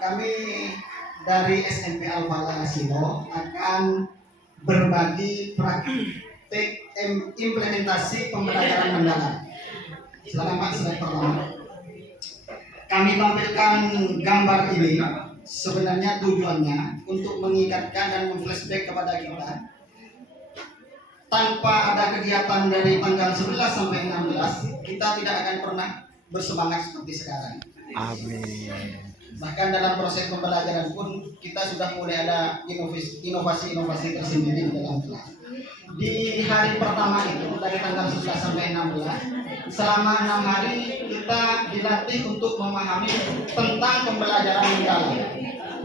kami dari SMP Al-Falah Silo akan berbagi praktik implementasi pembelajaran mendalam. Silakan Pak, slide pertama. Kami tampilkan gambar ini sebenarnya tujuannya untuk mengikatkan dan memflashback kepada kita. Tanpa ada kegiatan dari tanggal 11 sampai 16, kita tidak akan pernah bersemangat seperti sekarang. Amin. Bahkan dalam proses pembelajaran pun kita sudah mulai ada inovasi-inovasi tersendiri di dalam kelas. Di hari pertama itu dari tanggal 11 sampai 16, selama 6 hari kita dilatih untuk memahami tentang pembelajaran mendalam.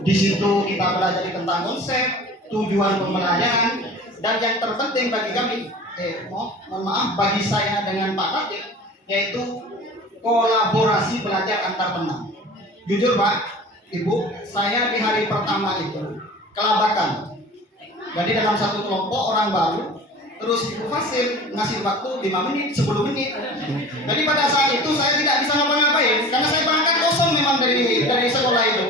Di situ kita belajar tentang konsep, tujuan pembelajaran, dan yang terpenting bagi kami, bagi saya dengan Pak Latif, yaitu kolaborasi belajar antar teman. Jujur Pak, Ibu, saya di hari pertama itu kelabakan. Jadi dalam satu kelompok orang baru, terus Ibu Fasil ngasih waktu 5 menit, 10 menit. Jadi pada saat itu saya tidak bisa ngapa-ngapain, karena saya berangkat kosong memang dari sekolah itu.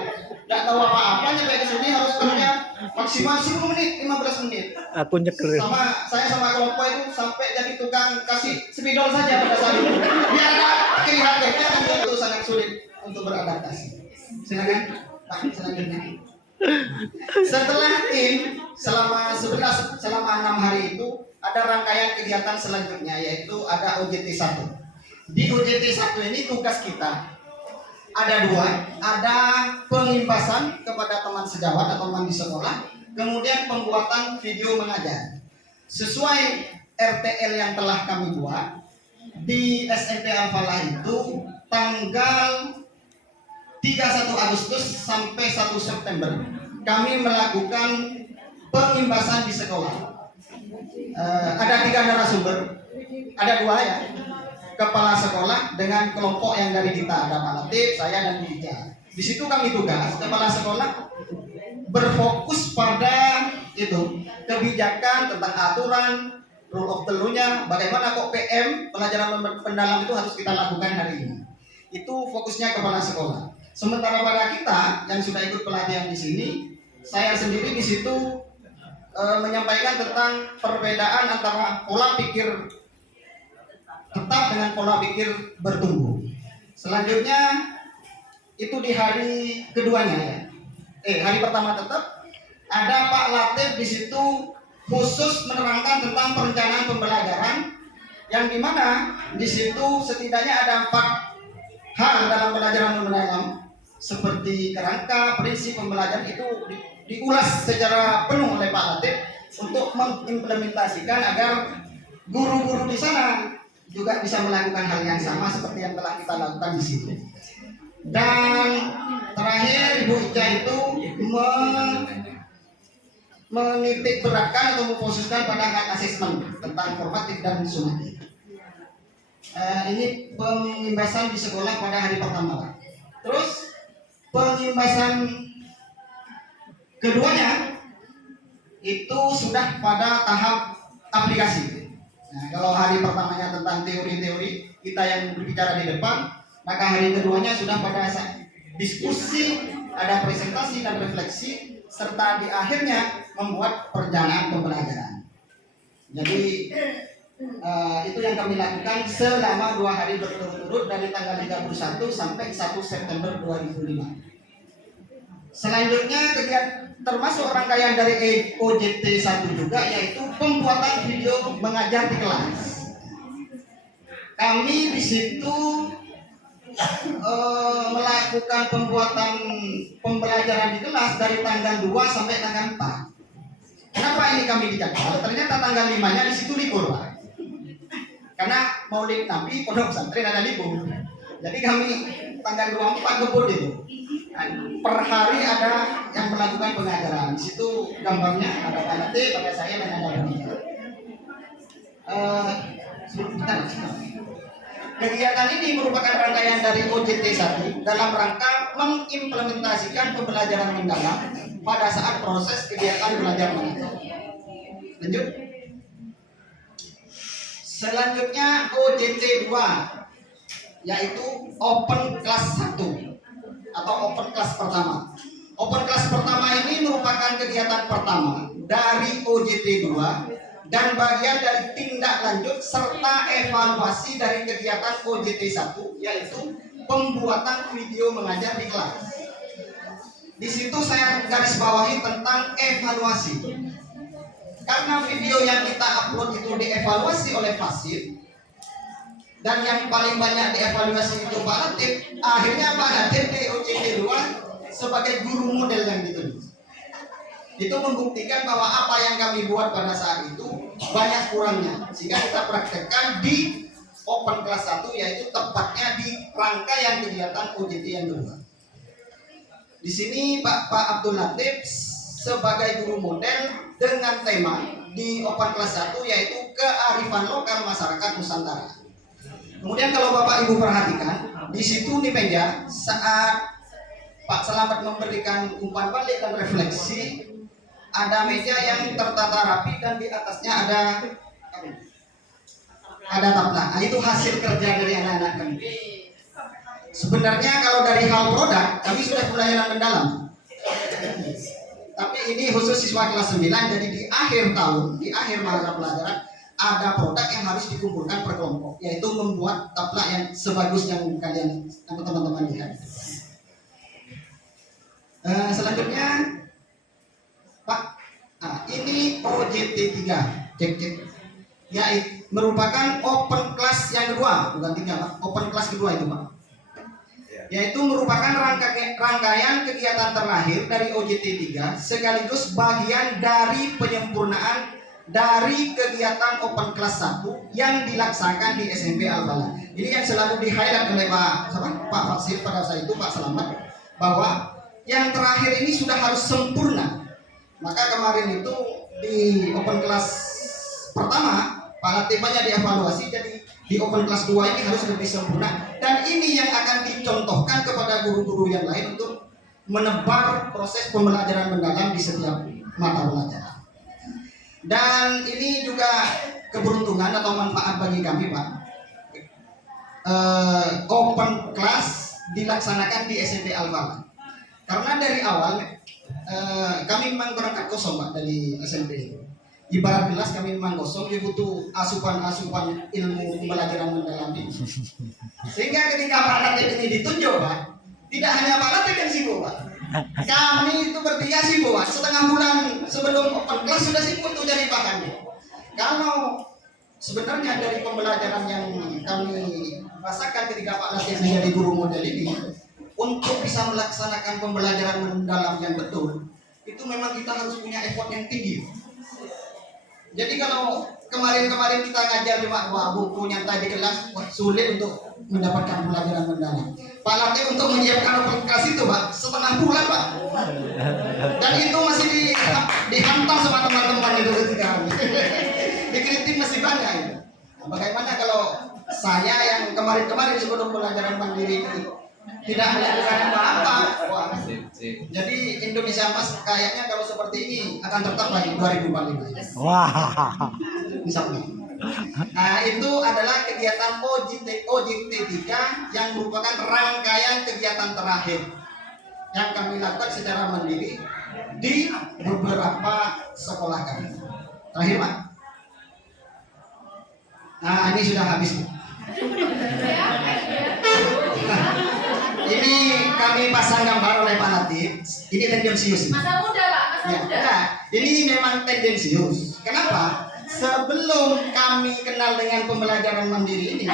Tidak tahu apa-apa, nyampe ke sini harus kerja maksimal 10 menit, 15 menit. Aku nyeker. Saya sama kelompok itu sampai jadi tukang kasih spidol saja pada saat itu. Biar ada kelihatannya itu sangat sulit untuk beradaptasi. Silakan Pak, selanjutnya. Setelah selama 6 hari itu ada rangkaian kegiatan selanjutnya, yaitu ada OJT 1. Di OJT 1 ini tugas kita ada 2, ada pengimbasan kepada teman sejawat atau teman di sekolah, kemudian pembuatan video mengajar. Sesuai RTL yang telah kami buat di SMP Al-Falah itu tanggal 31 Agustus sampai 1 September kami melakukan pengimbasan di sekolah. Ada 3 narasumber, ada 2 ya, kepala sekolah dengan kelompok yang dari kita, ada Pak Latif, saya dan Bu Ija. Di situ kami tugas kepala sekolah berfokus pada itu kebijakan tentang aturan, rule of the law-nya, bagaimana kok PM pelajaran mendalam itu harus kita lakukan hari ini. Itu fokusnya kepala sekolah. Sementara pada kita yang sudah ikut pelatihan di sini, saya sendiri di situ menyampaikan tentang perbedaan antara pola pikir tetap dengan pola pikir bertumbuh. Selanjutnya itu di hari keduanya ya. Hari pertama tetap ada Pak Latif di situ khusus menerangkan tentang perencanaan pembelajaran yang dimana di situ setidaknya ada 4 hal dalam pelajaran mendalam seperti kerangka, prinsip pembelajaran itu diulas secara penuh oleh Pak Latif untuk mengimplementasikan agar guru-guru di sana juga bisa melakukan hal yang sama seperti yang telah kita lakukan di sini. Dan terakhir Ibu Ica itu menitik beratkan atau memfokuskan pada hal asesmen tentang formatif dan sumatif. Ini pengimbasan di sekolah pada hari pertama. Terus pengimbasan keduanya itu sudah pada tahap aplikasi. Nah, kalau hari pertamanya tentang teori-teori kita yang berbicara di depan, maka hari keduanya sudah pada diskusi, ada presentasi dan refleksi, serta di akhirnya membuat perencanaan pembelajaran. Jadi itu yang kami lakukan selama 2 hari berturut-turut dari tanggal 31 sampai 1 September 2005. Selanjutnya termasuk rangkaian dari OJT 1 juga, yaitu pembuatan video mengajar di kelas. Kami di situ melakukan pembuatan pembelajaran di kelas dari tanggal 2 sampai tanggal 4. Kenapa ini kami dijadwal? Ternyata tanggal 5-nya di situ libur, Pak. Karena Maulid Nabi pondok pesantren ada libur. Jadi kami tanggal 24 ngebut itu. Per hari ada yang melakukan pengajaran. Di situ gambarnya ada Pak Latif, ada saya dan ada Bunda. Kegiatan ini merupakan rangkaian dari OJT 1 dalam rangka mengimplementasikan pembelajaran mendalam pada saat proses kegiatan belajar mengajar. Lanjut. Selanjutnya OJT 2, yaitu Open Class 1. atau open class pertama. Open class pertama ini merupakan kegiatan pertama dari OJT 2 dan bagian dari tindak lanjut serta evaluasi dari kegiatan OJT 1, yaitu pembuatan video mengajar di kelas. Di situ saya garis bawahi tentang evaluasi. Karena video yang kita upload itu dievaluasi oleh Fasid, dan yang paling banyak dievaluasi itu Pak Latif, akhirnya Pak Latif di OJT 2 sebagai guru model yang dituju. Itu membuktikan bahwa apa yang kami buat pada saat itu banyak kurangnya, sehingga kita praktekkan di open class 1, yaitu tepatnya di rangkaian kegiatan OJT yang kedua. Di sini Pak Abdul Latif sebagai guru model dengan tema di open class 1, yaitu kearifan lokal masyarakat Nusantara. Kemudian kalau Bapak Ibu perhatikan, di situ di meja saat Pak Selamat memberikan umpan balik dan refleksi, ada meja yang tertata rapi dan di atasnya ada tabla. Nah, itu hasil kerja dari anak-anak kami. Sebenarnya kalau dari hal produk, kami sudah pelayanan mendalam. Tapi ini khusus siswa kelas 9, jadi di akhir tahun, di akhir masa pelajaran, ada produk yang harus dikumpulkan per kelompok, yaitu membuat tabla yang sebagus yang kalian, teman-teman lihat. Selanjutnya Pak, ini OJT 3 cek yaitu merupakan open class yang kedua, bukan 3 Pak, open class kedua itu Pak, yaitu merupakan rangkaian kegiatan terakhir dari OJT 3 sekaligus bagian dari penyempurnaan dari kegiatan open class 1 yang dilaksanakan di SMP Al-Falah. Ini yang selalu di-highlight oleh Pak Fasid pada saat itu, Pak Selamat, bahwa yang terakhir ini sudah harus sempurna. Maka kemarin itu di open class pertama, Pak Latif banyak dievaluasi, jadi di open class 2 ini harus lebih sempurna. Dan ini yang akan dicontohkan kepada guru-guru yang lain untuk menebar proses pembelajaran mendalam di setiap mata pelajaran. Dan ini juga keberuntungan atau manfaat bagi kami Pak. Open class dilaksanakan di SMP Al-Falah. Karena dari awal kami memang berangkat kosong Pak dari SMP. Ibarat kelas kami memang kosong, dia butuh asupan-asupan ilmu pembelajaran mendalam ini. Sehingga ketika Pak Latif ini ditunjuk Pak, tidak hanya Pak Latif yang sibuk Pak. Kami itu bertiga sibuk Pak. Setengah bulan sebelum open class sudah sibuk untuk cari bahan. Kalau sebenarnya dari pembelajaran yang kami rasakan ketika Pak Latif menjadi guru model ini, untuk bisa melaksanakan pembelajaran mendalam yang betul, itu memang kita harus punya effort yang tinggi. Jadi kalau kemarin kita ngajar cuma buku nyantai di kelas, sulit untuk mendapatkan pembelajaran mendalam. Pak Latif untuk menyiapkan open class itu Pak, setengah bulan Pak. Dan itu masih dihantam sama teman-teman itu ketika dikritik masih banyak itu. Nah, bagaimana kalau saya yang kemarin sebelum pelajaran mandiri ini tidak melakukan apa-apa. Jadi Indonesia Mas kayaknya kalau seperti ini akan tetap lagi 2045. Wah. Misalnya. Nah, itu adalah kegiatan OJT 3 yang merupakan rangkaian kegiatan terakhir yang kami lakukan secara mandiri di beberapa sekolah kami. Terakhir Pak. Nah, ini sudah habis. Ini kami pasang gambar oleh Pak Latif. Ini tendensius. Masa muda Pak, masa muda. Nah, ini memang tendensius. Kenapa? Sebelum kami kenal dengan pembelajaran mandiri ini,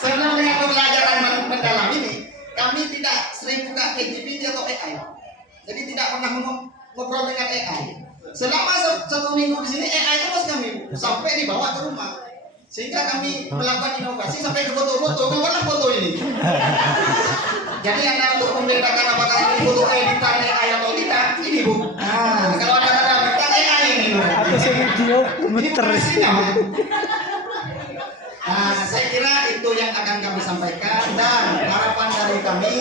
sebelum dengan pembelajaran mendalam ini, kami tidak sering buka ChatGPT atau AI. Jadi tidak pernah ngobrol dengan AI. Selama satu minggu di sini AI terus kami sampai dibawa ke rumah. Sehingga kami melakukan inovasi sampai ke foto-foto, keluarlah foto ini. Jadi Anda untuk membedakan apakah ini foto editan AI atau tidak, ini Bu. Nah, kalau ada editan AI ini. Atau video komentar. Nah, saya kira itu yang akan kami sampaikan dan harapan dari kami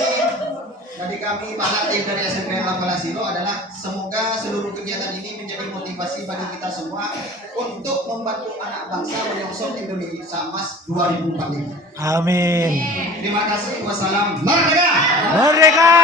Jadi kami para tim dari SMP Palasilo adalah semoga seluruh kegiatan ini menjadi motivasi bagi kita semua untuk membantu anak bangsa menyongsong Indonesia Emas 2045. Amin. Terima kasih. Wassalam. Merdeka! Merdeka!